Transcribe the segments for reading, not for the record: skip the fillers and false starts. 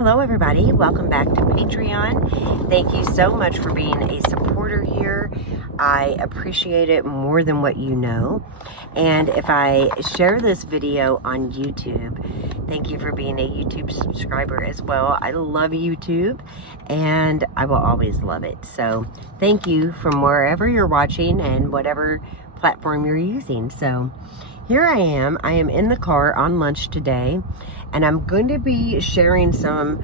Hello everybody, welcome back to Patreon. Thank you so much for being a supporter here. I appreciate it more than what you know. And if I share this video on YouTube, thank you for being a YouTube subscriber as well. I love YouTube and I will always love it. So thank you from wherever you're watching and whatever platform you're using. So here I am in the car on lunch today, and I'm going to be sharing some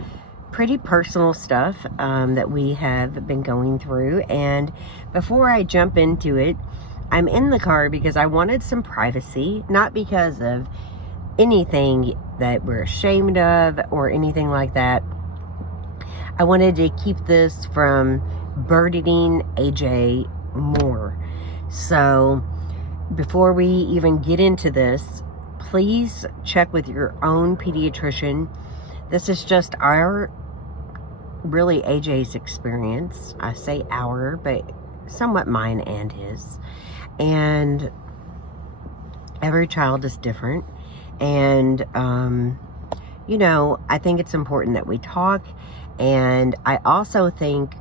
pretty personal stuff that we have been going through. And before I jump into it, I'm in the car because I wanted some privacy, not because of anything that we're ashamed of or anything like that. I wanted to keep this from burdening AJ more. So before we even get into this, please check with your own pediatrician. This is just really AJ's experience. I say our, but somewhat mine and his. And every child is different. And, you know, I think it's important that we talk. And I also think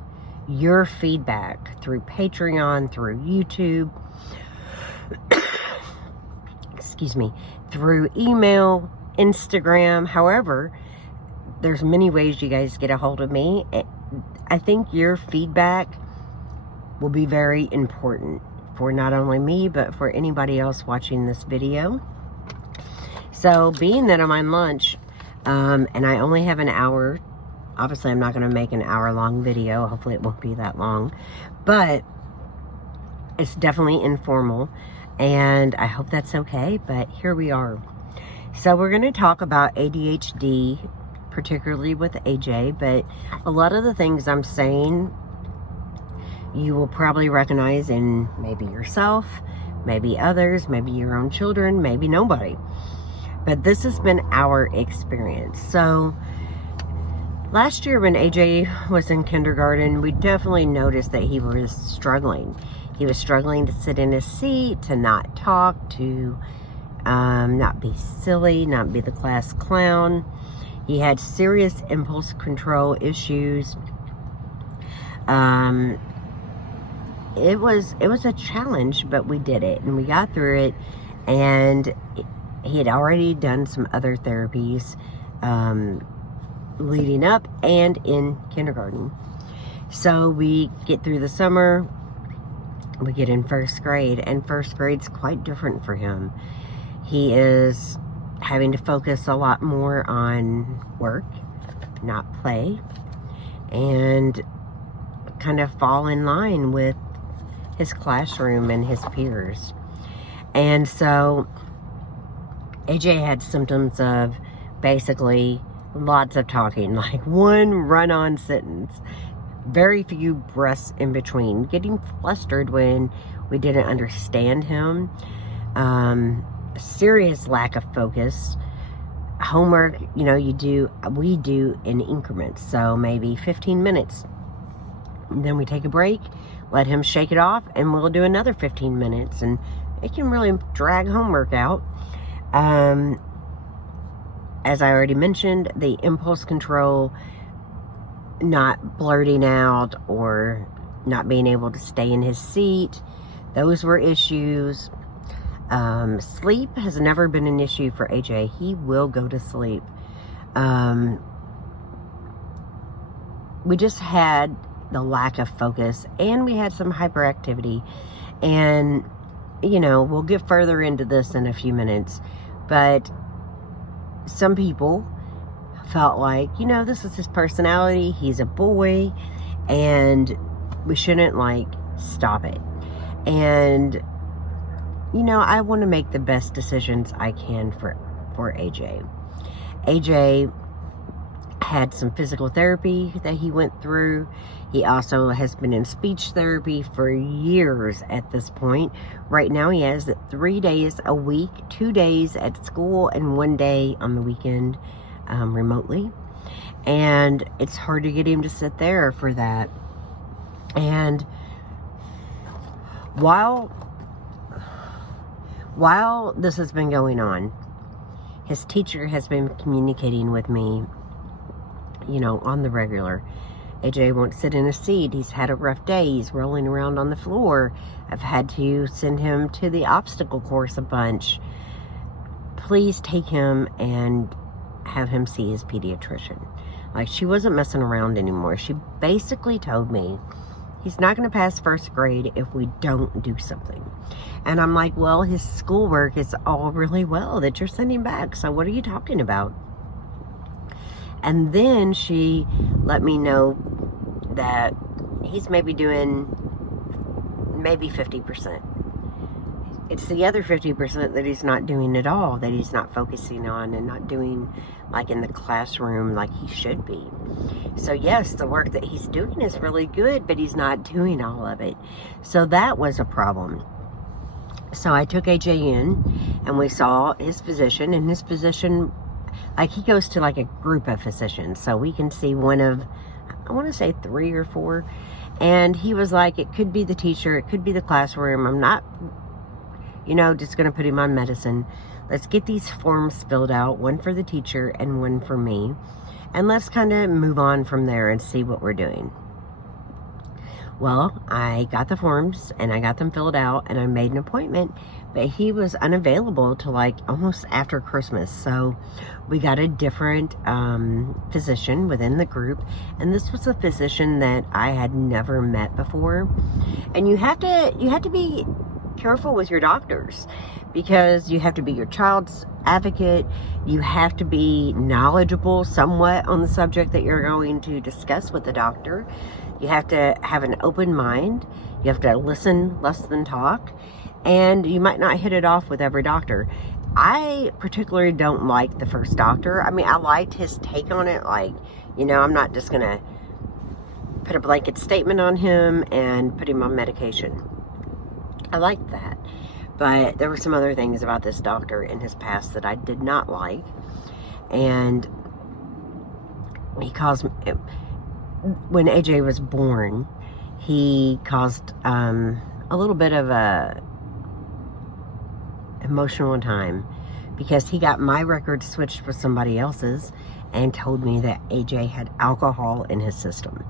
your feedback through Patreon, through YouTube, excuse me, through email, Instagram, however, there's many ways you guys get a hold of me. I think your feedback will be very important for not only me, but for anybody else watching this video. So being that I'm on lunch, and I only have an hour, obviously I'm not going to make an hour-long video. Hopefully it won't be that long, but it's definitely informal, and I hope that's okay, but here we are. So we're going to talk about ADHD, particularly with AJ, but a lot of the things I'm saying you will probably recognize in maybe yourself, maybe others, maybe your own children, maybe nobody. But this has been our experience. So last year when AJ was in kindergarten, we definitely noticed that he was struggling. He was struggling to sit in his seat, to not talk, to not be silly, not be the class clown. He had serious impulse control issues. It was a challenge, but we did it, and we got through it. And he had already done some other therapies leading up and in kindergarten. So we get through the summer. We get in first grade, and first grade's quite different for him. He is having to focus a lot more on work, not play, and kind of fall in line with his classroom and his peers. And so AJ had symptoms of basically lots of talking, like one run-on sentence, very few breaths in between, getting flustered when we didn't understand him, serious lack of focus. Homework, you know, we do in increments, so maybe 15 minutes. And then we take a break, let him shake it off, and we'll do another 15 minutes, and it can really drag homework out. As I already mentioned, the impulse control, not blurting out or not being able to stay in his seat, those were issues. Sleep has never been an issue for AJ. He will go to sleep. We just had the lack of focus, and we had some hyperactivity. And, you know, we'll get further into this in a few minutes, but some people felt like, you know, this is his personality, he's a boy, and we shouldn't, like, stop it. And, you know, I want to make the best decisions I can for AJ. AJ had some physical therapy that he went through. He also has been in speech therapy for years at this point. Right now he has 3 days a week, 2 days at school, and 1 day on the weekend remotely. And it's hard to get him to sit there for that. And while this has been going on, his teacher has been communicating with me, you know, on the regular. AJ won't sit in a seat. He's had a rough day. He's rolling around on the floor. I've had to send him to the obstacle course a bunch. Please take him and have him see his pediatrician. Like, she wasn't messing around anymore. She basically told me he's not going to pass first grade if we don't do something. And I'm like, well, his schoolwork is all really well that you're sending back. So what are you talking about? And then she let me know that he's maybe doing maybe 50%. It's the other 50% that he's not doing at all, that he's not focusing on and not doing like in the classroom like he should be. So yes, the work that he's doing is really good, but he's not doing all of it. So that was a problem. So I took AJ in and we saw his physician, and his physician, like, he goes to like a group of physicians, so we can see one of, I want to say 3 or 4. And he was like, it could be the teacher, it could be the classroom. I'm not, you know, just going to put him on medicine. Let's get these forms filled out, one for the teacher and one for me. And let's kind of move on from there and see what we're doing. Well, I got the forms and I got them filled out and I made an appointment, but he was unavailable till like almost after Christmas. So we got a different physician within the group, and this was a physician that I had never met before. And you have to be careful with your doctors, because you have to be your child's advocate. You have to be knowledgeable somewhat on the subject that you're going to discuss with the doctor. You have to have an open mind. You have to listen less than talk. And you might not hit it off with every doctor. I particularly don't like the first doctor. I mean, I liked his take on it. Like, you know, I'm not just going to put a blanket statement on him and put him on medication. I liked that. But there were some other things about this doctor in his past that I did not like. And he caused me, when AJ was born, he caused a little bit of a emotional time, because he got my record switched with somebody else's and told me that AJ had alcohol in his system.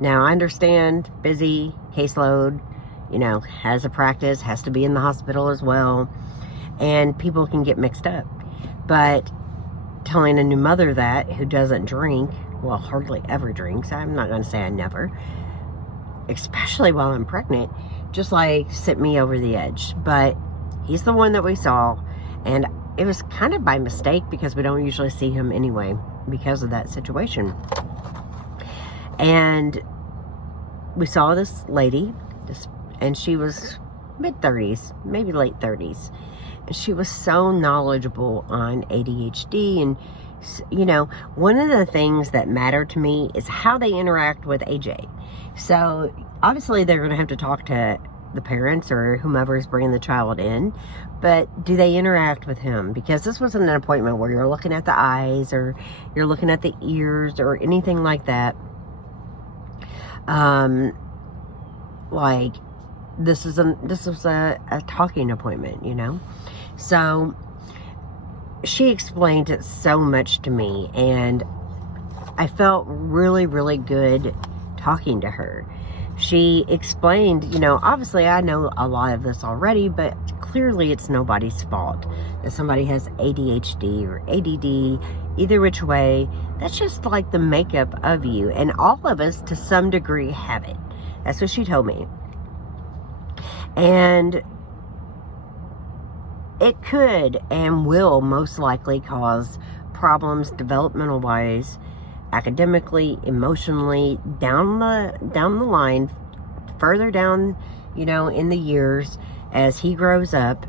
Now, I understand, busy, caseload, you know, has a practice, has to be in the hospital as well, and people can get mixed up. But telling a new mother that, who doesn't drink, well, hardly ever drinks, I'm not going to say I never, especially while I'm pregnant, just like sent me over the edge. But he's the one that we saw, and it was kind of by mistake, because we don't usually see him anyway because of that situation. And we saw this lady, and she was mid-30s, maybe late 30s. And she was so knowledgeable on ADHD. And, you know, one of the things that matter to me is how they interact with AJ. So, obviously, they're going to have to talk to the parents or whomever is bringing the child in. But do they interact with him? Because this wasn't an appointment where you're looking at the eyes or you're looking at the ears or anything like that. Like, this was a talking appointment, you know. So she explained it so much to me, and I felt really, really good talking to her. She explained, you know, obviously I know a lot of this already, but clearly it's nobody's fault that somebody has ADHD or ADD, either which way. That's just like the makeup of you, and all of us to some degree have it. That's what she told me. And it could and will most likely cause problems developmental wise, academically, emotionally, down the line, further down, you know, in the years as he grows up,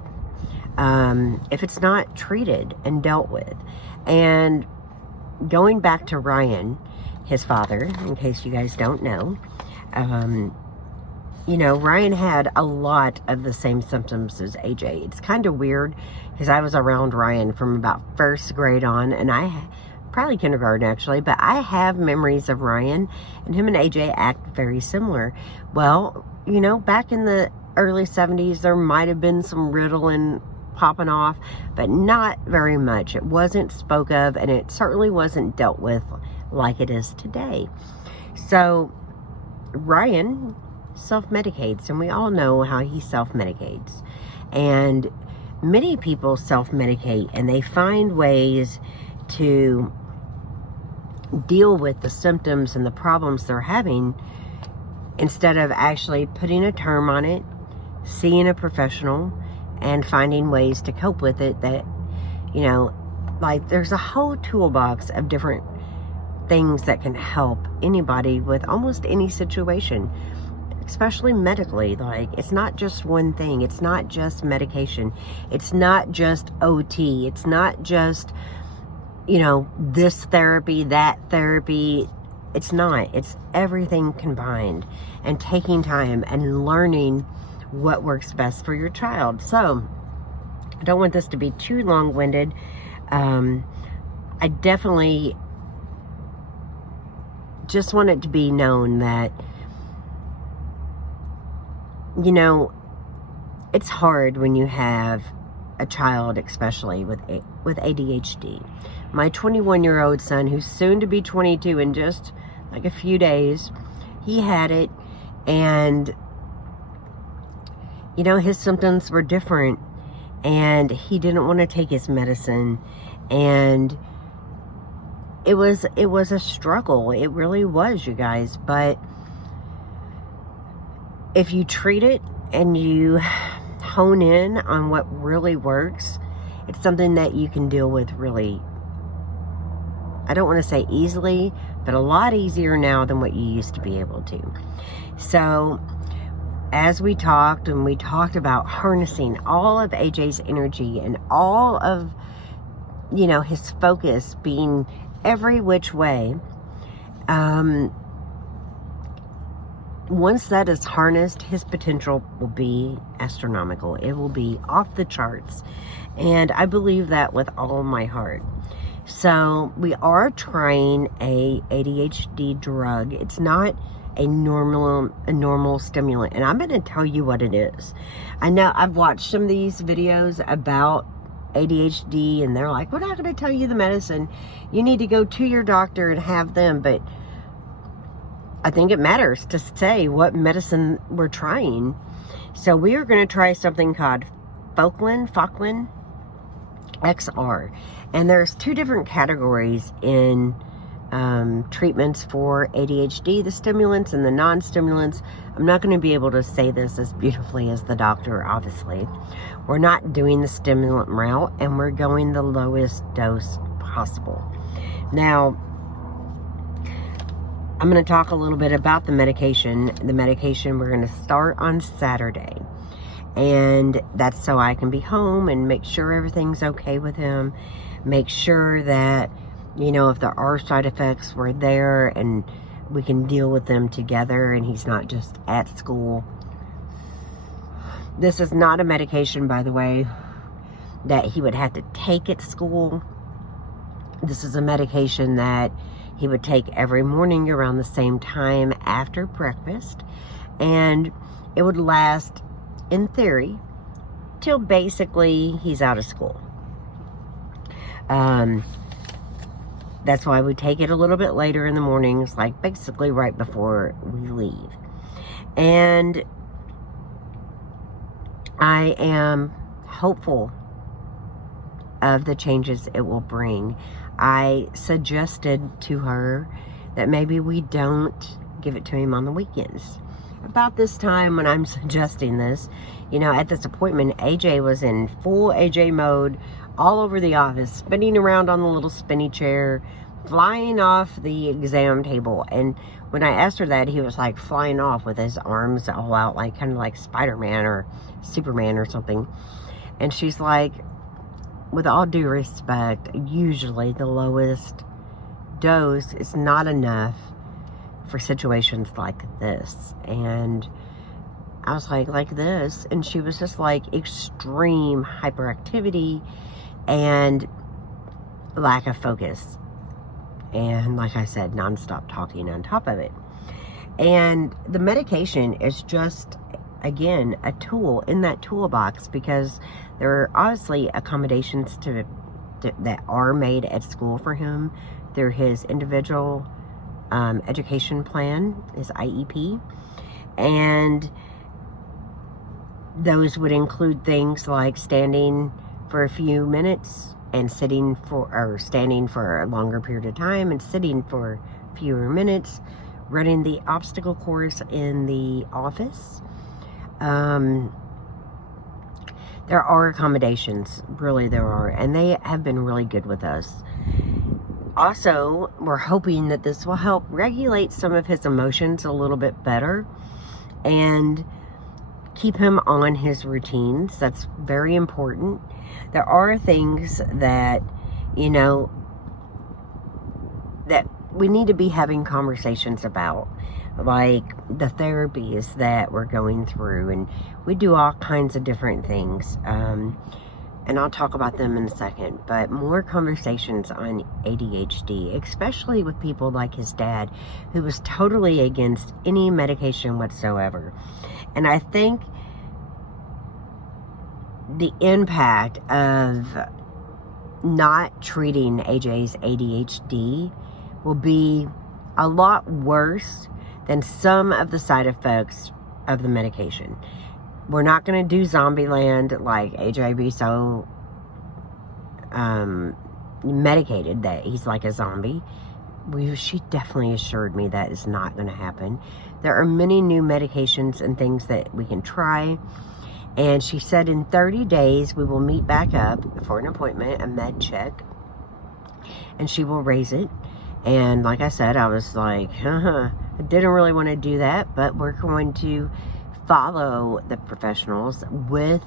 if it's not treated and dealt with. And going back to Ryan, his father, in case you guys don't know, you know, Ryan had a lot of the same symptoms as AJ. It's kind of weird, because I was around Ryan from about first grade on, and probably kindergarten actually, but I have memories of Ryan, and him and AJ act very similar. Well, you know, back in the early 70s, there might have been some Ritalin popping off, but not very much. It wasn't spoke of, and it certainly wasn't dealt with like it is today. So Ryan self-medicates, and we all know how he self-medicates. And many people self-medicate, and they find ways to deal with the symptoms and the problems they're having instead of actually putting a term on it, seeing a professional, and finding ways to cope with it. That, you know, like, there's a whole toolbox of different things that can help anybody with almost any situation, especially medically. Like, it's not just one thing. It's not just medication. It's not just OT. It's not just, you know, this therapy, that therapy. It's not. It's everything combined, and taking time and learning what works best for your child. So I don't want this to be too long-winded. I definitely just want it to be known that, you know, it's hard when you have a child, especially with ADHD. My 21-year-old son, who's soon to be 22 in just like a few days, he had it, and, you know, his symptoms were different, and he didn't want to take his medicine, and it was a struggle. It really was, you guys. But if you treat it and you hone in on what really works, it's something that you can deal with really, I don't want to say easily, but a lot easier now than what you used to be able to. So as we talked, and we talked about harnessing all of AJ's energy and all of, you know, his focus being every which way, once that is harnessed, his potential will be astronomical. It will be off the charts. And I believe that with all my heart. So we are trying a ADHD drug. It's not a normal stimulant, and I'm going to tell you what it is. I know I've watched some of these videos about ADHD, and they're like, we're not going to tell you the medicine. You need to go to your doctor and have them. But I think it matters to say what medicine we're trying. So we are going to try something called Focalin XR. And there's two different categories in treatments for ADHD, the stimulants and the non-stimulants. I'm not going to be able to say this as beautifully as the doctor, obviously. We're not doing the stimulant route, and we're going the lowest dose possible. Now, I'm going to talk a little bit about the medication. The medication we're going to start on Saturday. And that's so I can be home and make sure everything's okay with him. Make sure that, you know, if there are side effects, we're there and we can deal with them together, and he's not just at school. This is not a medication, by the way, that he would have to take at school. This is a medication that he would take every morning around the same time after breakfast, and it would last, in theory, till basically he's out of school. That's why we take it a little bit later in the mornings, like basically right before we leave. And I am hopeful of the changes it will bring. I suggested to her that maybe we don't give it to him on the weekends. About this time when I'm suggesting this, you know, at this appointment, AJ was in full AJ mode, all over the office, spinning around on the little spinny chair, flying off the exam table. And when I asked her that, he was like flying off with his arms all out, like kind of like Spider-Man or Superman or something. And she's like, with all due respect, usually the lowest dose is not enough for situations like this. And I was like this, and she was just like extreme hyperactivity and lack of focus, and like I said, nonstop talking on top of it. And the medication is just, again, a tool in that toolbox, because there are obviously accommodations that are made at school for him through his individual education plan, his IEP. And those would include things like standing for a few minutes and standing for a longer period of time and sitting for fewer minutes, running the obstacle course in the office. There are accommodations, really there are, and they have been really good with us. Also, we're hoping that this will help regulate some of his emotions a little bit better and keep him on his routines. That's very important. There are things that, you know, that we need to be having conversations about, like the therapies that we're going through, and we do all kinds of different things, and I'll talk about them in a second. But more conversations on ADHD, especially with people like his dad, who was totally against any medication whatsoever. And I think the impact of not treating AJ's ADHD will be a lot worse than some of the side effects of the medication. We're not going to do Zombieland, like AJ be so medicated that he's like a zombie. She definitely assured me that is not going to happen. There are many new medications and things that we can try. And she said in 30 days, we will meet back up for an appointment, a med check. And she will raise it. And like I said, I was like, I didn't really want to do that. But we're going to follow the professionals with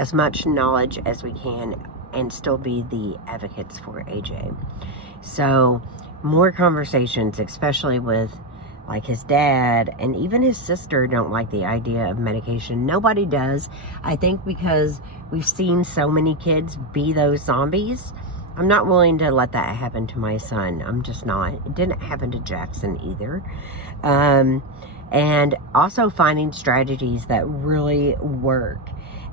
as much knowledge as we can and still be the advocates for AJ. So more conversations, especially with like his dad, and even his sister don't like the idea of medication. Nobody does. I think because we've seen so many kids be those zombies. I'm not willing to let that happen to my son. I'm just not. It didn't happen to Jackson either. And also finding strategies that really work.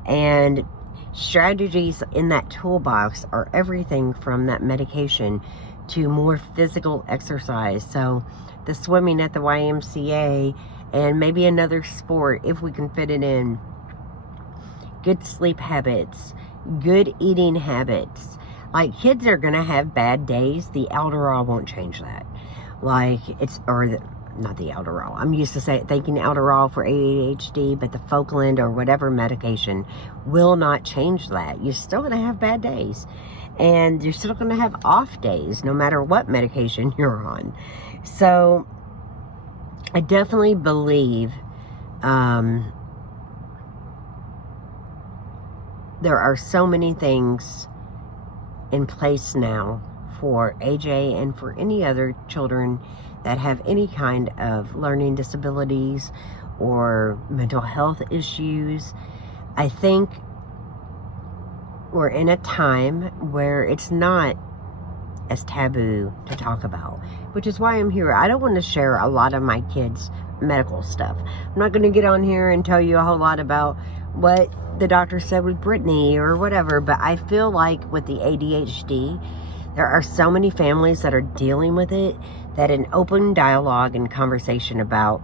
And strategies in that toolbox are everything from that medication to more physical exercise. So the swimming at the YMCA and maybe another sport if we can fit it in. Good sleep habits, good eating habits. Like, kids are going to have bad days. The Alderall won't change that. Like, not the Alderall. I'm used to thinking Alderall for ADHD, but the Focalin or whatever medication will not change that. You're still going to have bad days. And you're still going to have off days, no matter what medication you're on. So, I definitely believe there are so many things in place now for AJ and for any other children that have any kind of learning disabilities or mental health issues. I think we're in a time where it's not as taboo to talk about, which is why I'm here. I don't want to share a lot of my kids' medical stuff. I'm not going to get on here and tell you a whole lot about what the doctor said with Brittany or whatever, but I feel like with the ADHD, there are so many families that are dealing with it that an open dialogue and conversation about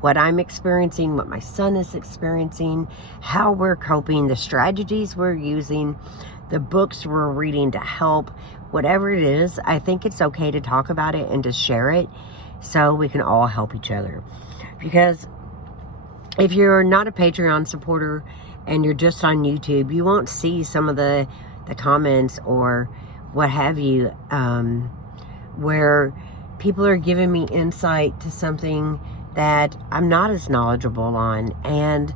what I'm experiencing, what my son is experiencing, how we're coping, the strategies we're using, the books we're reading to help, whatever it is, I think it's okay to talk about it and to share it so we can all help each other. Because if you're not a Patreon supporter and you're just on YouTube, you won't see some of the comments or what have you, where people are giving me insight to something that I'm not as knowledgeable on, and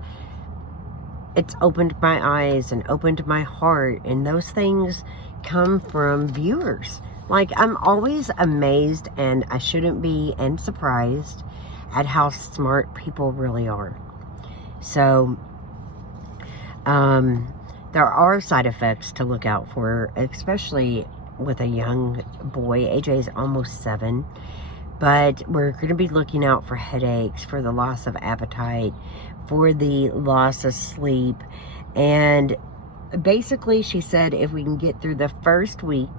it's opened my eyes and opened my heart, and those things come from viewers. Like, I'm always amazed, and I shouldn't be, and surprised at how smart people really are. So, there are side effects to look out for, especially with a young boy. AJ is almost 7. But we're going to be looking out for headaches, for the loss of appetite, for the loss of sleep. And basically, she said if we can get through the first week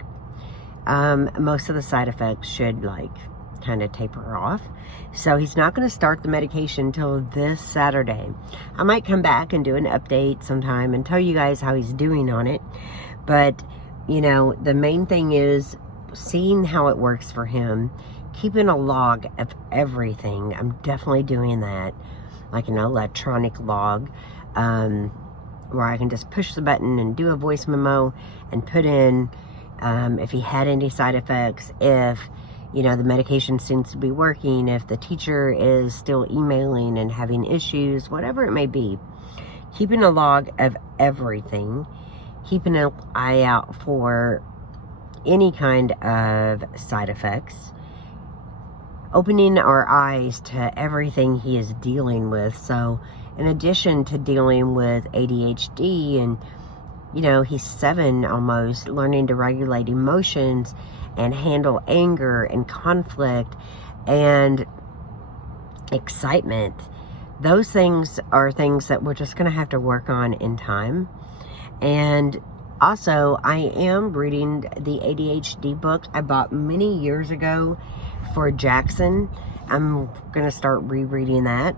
most of the side effects should like kind of taper off. So he's not going to start the medication until this Saturday. I might come back and do an update sometime and tell you guys how he's doing on it. But, you know, the main thing is seeing how it works for him, keeping a log of everything. I'm definitely doing that, like an electronic log, where I can just push the button and do a voice memo and put in if he had any side effects, if, you know, the medication seems to be working, if the teacher is still emailing and having issues, whatever it may be. Keeping a log of everything, keeping an eye out for any kind of side effects, opening our eyes to everything he is dealing with. So in addition to dealing with ADHD, and, you know, he's 7 almost, learning to regulate emotions and handle anger and conflict and excitement. Those things are things that we're just going to have to work on in time. And also, I am reading the ADHD book I bought many years ago for Jackson. I'm going to start rereading that.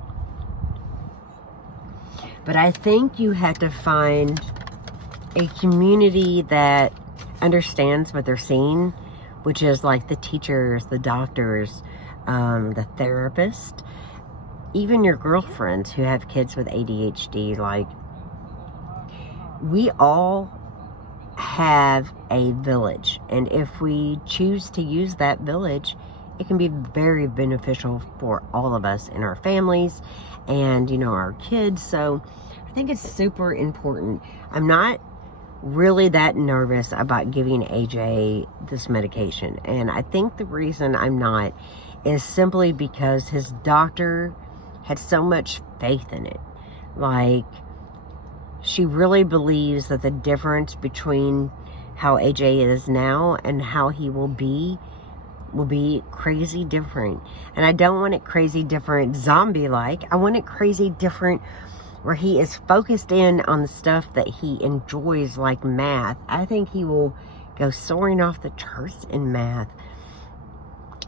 But I think you have to find a community that understands what they're seeing, which is like the teachers, the doctors, the therapist, even your girlfriends who have kids with ADHD. Like, we all have a village, and if we choose to use that village, it can be very beneficial for all of us in our families and, you know, our kids. So I think it's super important. I'm not really that nervous about giving AJ this medication, and I think the reason I'm not is simply because his doctor had so much faith in it. Like, she really believes that the difference between how AJ is now and how he will be crazy different. And I don't want it crazy different zombie-like. I want it crazy different where he is focused in on the stuff that he enjoys, like math. I think he will go soaring off the charts in math.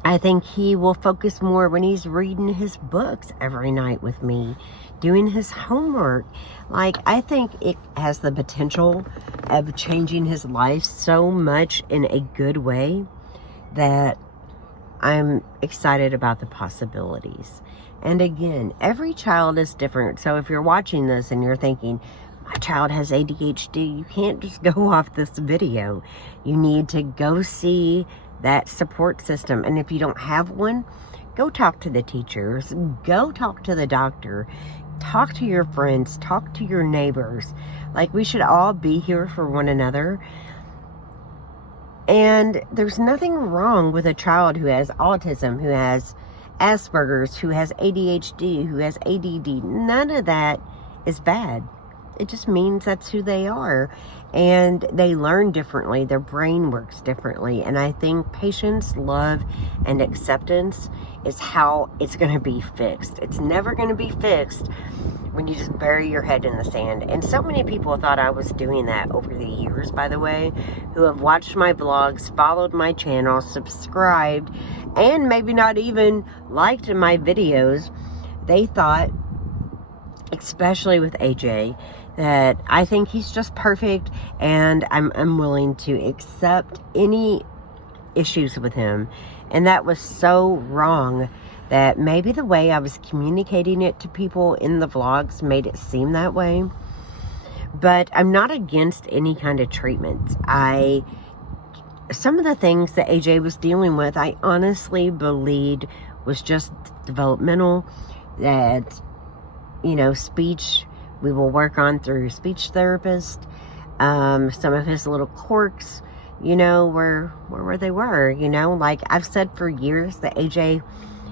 I think he will focus more when he's reading his books every night with me, doing his homework. Like, I think it has the potential of changing his life so much in a good way that I'm excited about the possibilities. And again, every child is different. So if you're watching this and you're thinking, my child has ADHD, you can't just go off this video. You need to go see that support system. And if you don't have one, go talk to the teachers, go talk to the doctor, talk to your friends, talk to your neighbors. Like, we should all be here for one another. And there's nothing wrong with a child who has autism, who has Asperger's, who has ADHD, who has ADD. None of that is bad. It just means that's who they are. And they learn differently. Their brain works differently. And I think patience, love, and acceptance is how it's going to be fixed. It's never going to be fixed when you just bury your head in the sand. And so many people thought I was doing that over the years, by the way, who have watched my vlogs, followed my channel, subscribed, and maybe not even liked my videos. They thought, especially with AJ, that I think he's just perfect, and I'm willing to accept any issues with him. And that was so wrong, that maybe the way I was communicating it to people in the vlogs made it seem that way. But I'm not against any kind of treatment. Some of the things that AJ was dealing with, I honestly believed was just developmental, that, you know, speech, we will work on through speech therapist. Some of his little quirks, you know, where they were, you know. Like, I've said for years that AJ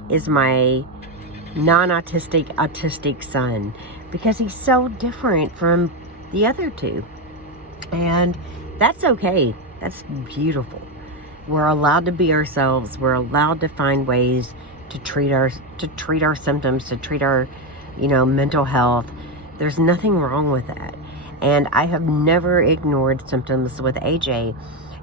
is my non-autistic, autistic son, because he's so different from the other two. And that's okay. That's beautiful. We're allowed to be ourselves. We're allowed to find ways to treat our symptoms, to treat our, you know, mental health. There's nothing wrong with that. And I have never ignored symptoms with AJ.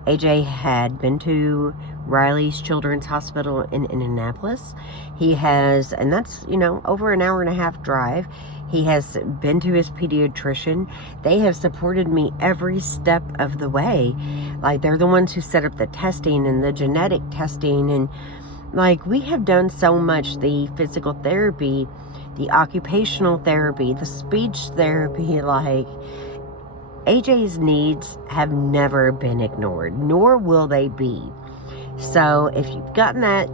AJ had been to Riley's Children's Hospital in Indianapolis. He has, and that's, you know, over an hour and a half drive. He has been to his pediatrician. They have supported me every step of the way. Like, they're the ones who set up the testing and the genetic testing. And, like, we have done so much. The physical therapy, the occupational therapy, the speech therapy. Like, AJ's needs have never been ignored, nor will they be. So, if you've gotten that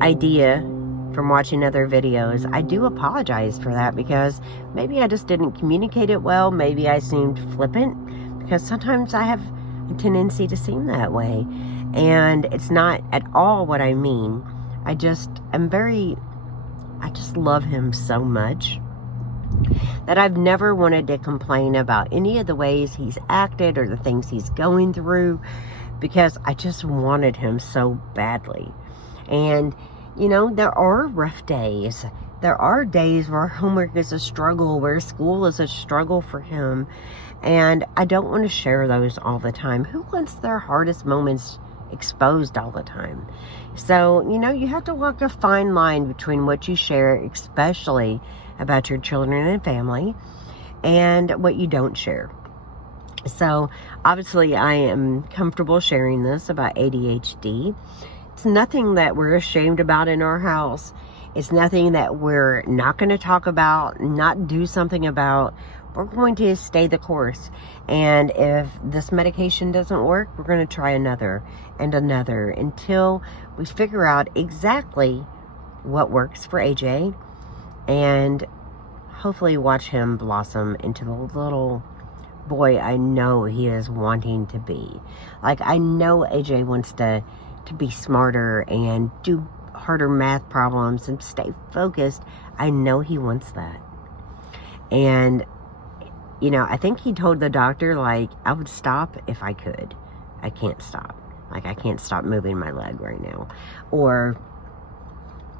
idea from watching other videos, I do apologize for that, because maybe I just didn't communicate it well. Maybe I seemed flippant, because sometimes I have a tendency to seem that way, and it's not at all what I mean. I just love him so much that I've never wanted to complain about any of the ways he's acted or the things he's going through, because I just wanted him so badly. And you know, there are rough days. There are days where homework is a struggle, where school is a struggle for him. And I don't want to share those all the time. Who wants their hardest moments exposed all the time? So, you know, you have to walk a fine line between what you share, especially about your children and family, and what you don't share. So, obviously, I am comfortable sharing this about ADHD. It's nothing that we're ashamed about in our house. It's nothing that we're not going to talk about, not do something about. We're going to stay the course. And if this medication doesn't work, we're going to try another and another until we figure out exactly what works for AJ, and hopefully watch him blossom into the little boy I know he is wanting to be. Like, I know AJ wants to be smarter and do harder math problems and stay focused. I know he wants that. And, you know, I think he told the doctor, like, I would stop if I could. I can't stop. Like, I can't stop moving my leg right now. Or,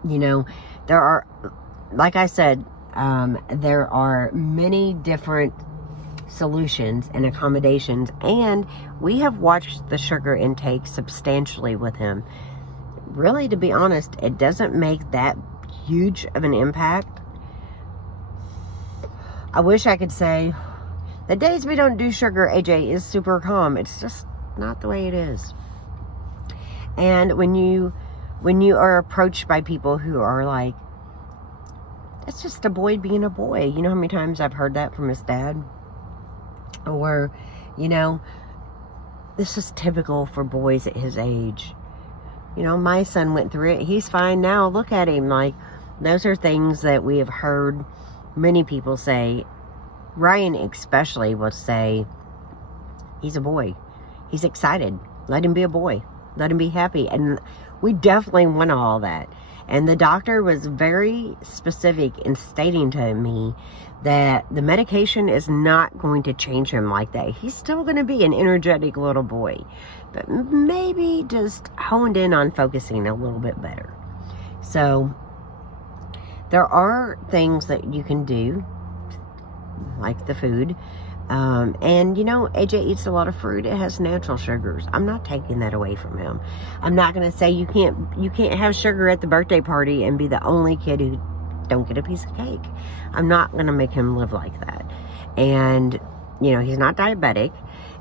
you know, there are, like I said, there are many different solutions and accommodations, and we have watched the sugar intake substantially with him. Really, to be honest, it doesn't make that huge of an impact. I wish I could say the days we don't do sugar, AJ is super calm. It's just not the way it is. And when you are approached by people who are like, it's just a boy being a boy. You know how many times I've heard that from his dad? Or, you know, this is typical for boys at his age. You know, my son went through it. He's fine now. Look at him. Like, those are things that we have heard many people say. Ryan especially will say, he's a boy. He's excited. Let him be a boy. Let him be happy. And we definitely want all that. And the doctor was very specific in stating to me that the medication is not going to change him like that. He's still going to be an energetic little boy, but maybe just honed in on focusing a little bit better. So there are things that you can do, like the food. And you know, AJ eats a lot of fruit. It has natural sugars. I'm not taking that away from him. I'm not going to say you can't have sugar at the birthday party and be the only kid who don't get a piece of cake. I'm not going to make him live like that. And you know, he's not diabetic.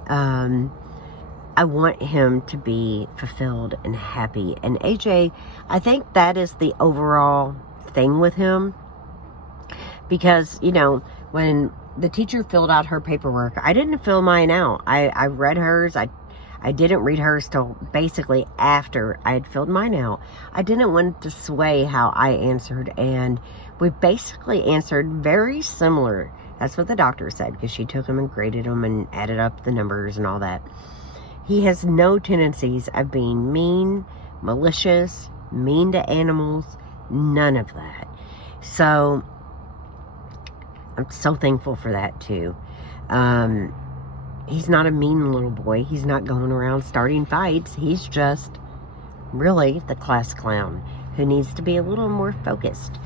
I want him to be fulfilled and happy. And AJ, I think that is the overall thing with him. Because, you know, when the teacher filled out her paperwork, I didn't fill mine out. I read hers. I didn't read hers till basically after I had filled mine out. I didn't want to sway how I answered, and we basically answered very similar. That's what the doctor said, because she took them and graded them and added up the numbers and all that. He has no tendencies of being mean, malicious, mean to animals, none of that. So I'm so thankful for that too. He's not a mean little boy. He's not going around starting fights. He's just really the class clown who needs to be a little more focused.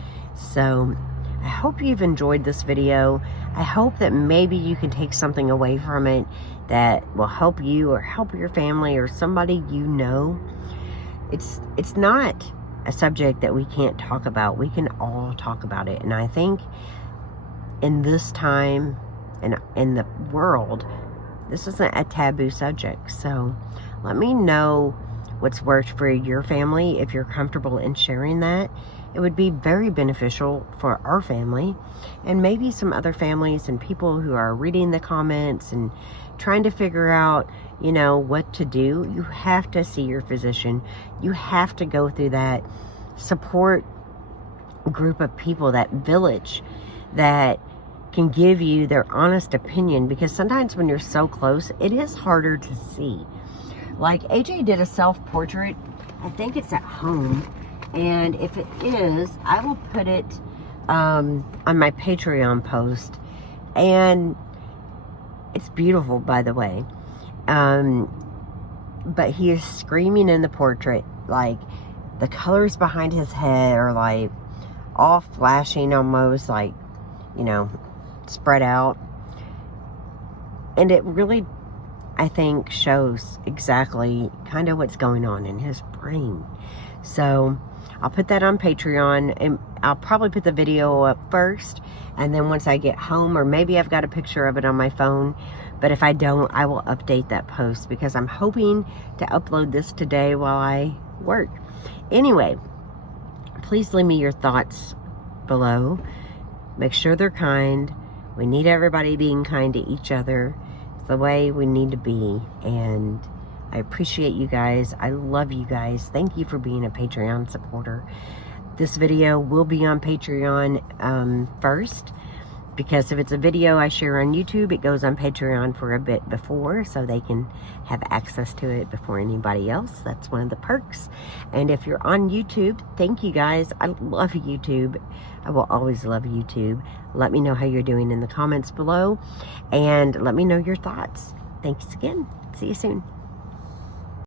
So I hope you've enjoyed this video. I hope that maybe you can take something away from it that will help you or help your family or somebody you know. It's not a subject that we can't talk about. We can all talk about it. And I think in this time and in the world, this isn't a taboo subject. So let me know what's worked for your family. If you're comfortable in sharing that, it would be very beneficial for our family and maybe some other families and people who are reading the comments and trying to figure out, you know, what to do. You have to see your physician. You have to go through that support group of people, that village that can give you their honest opinion, because sometimes when you're so close, it is harder to see. Like AJ did a self-portrait. I think it's at home, and if it is, I will put it on my Patreon post, and it's beautiful, by the way. But he is screaming in the portrait. Like, the colors behind his head are like all flashing, almost like, you know, spread out. And it really, I think, shows exactly kind of what's going on in his brain. So I'll put that on Patreon, and I'll probably put the video up first, and then once I get home, or maybe I've got a picture of it on my phone, but if I don't, I will update that post, because I'm hoping to upload this today while I work. Anyway, please leave me your thoughts below. Make sure they're kind. We need everybody being kind to each other. It's the way we need to be. And I appreciate you guys. I love you guys. Thank you for being a Patreon supporter. This video will be on Patreon first, because if it's a video I share on YouTube, it goes on Patreon for a bit before, so they can have access to it before anybody else. That's one of the perks. And if you're on YouTube, thank you guys. I love YouTube. I will always love YouTube. Let me know how you're doing in the comments below, and let me know your thoughts. Thanks again. See you soon.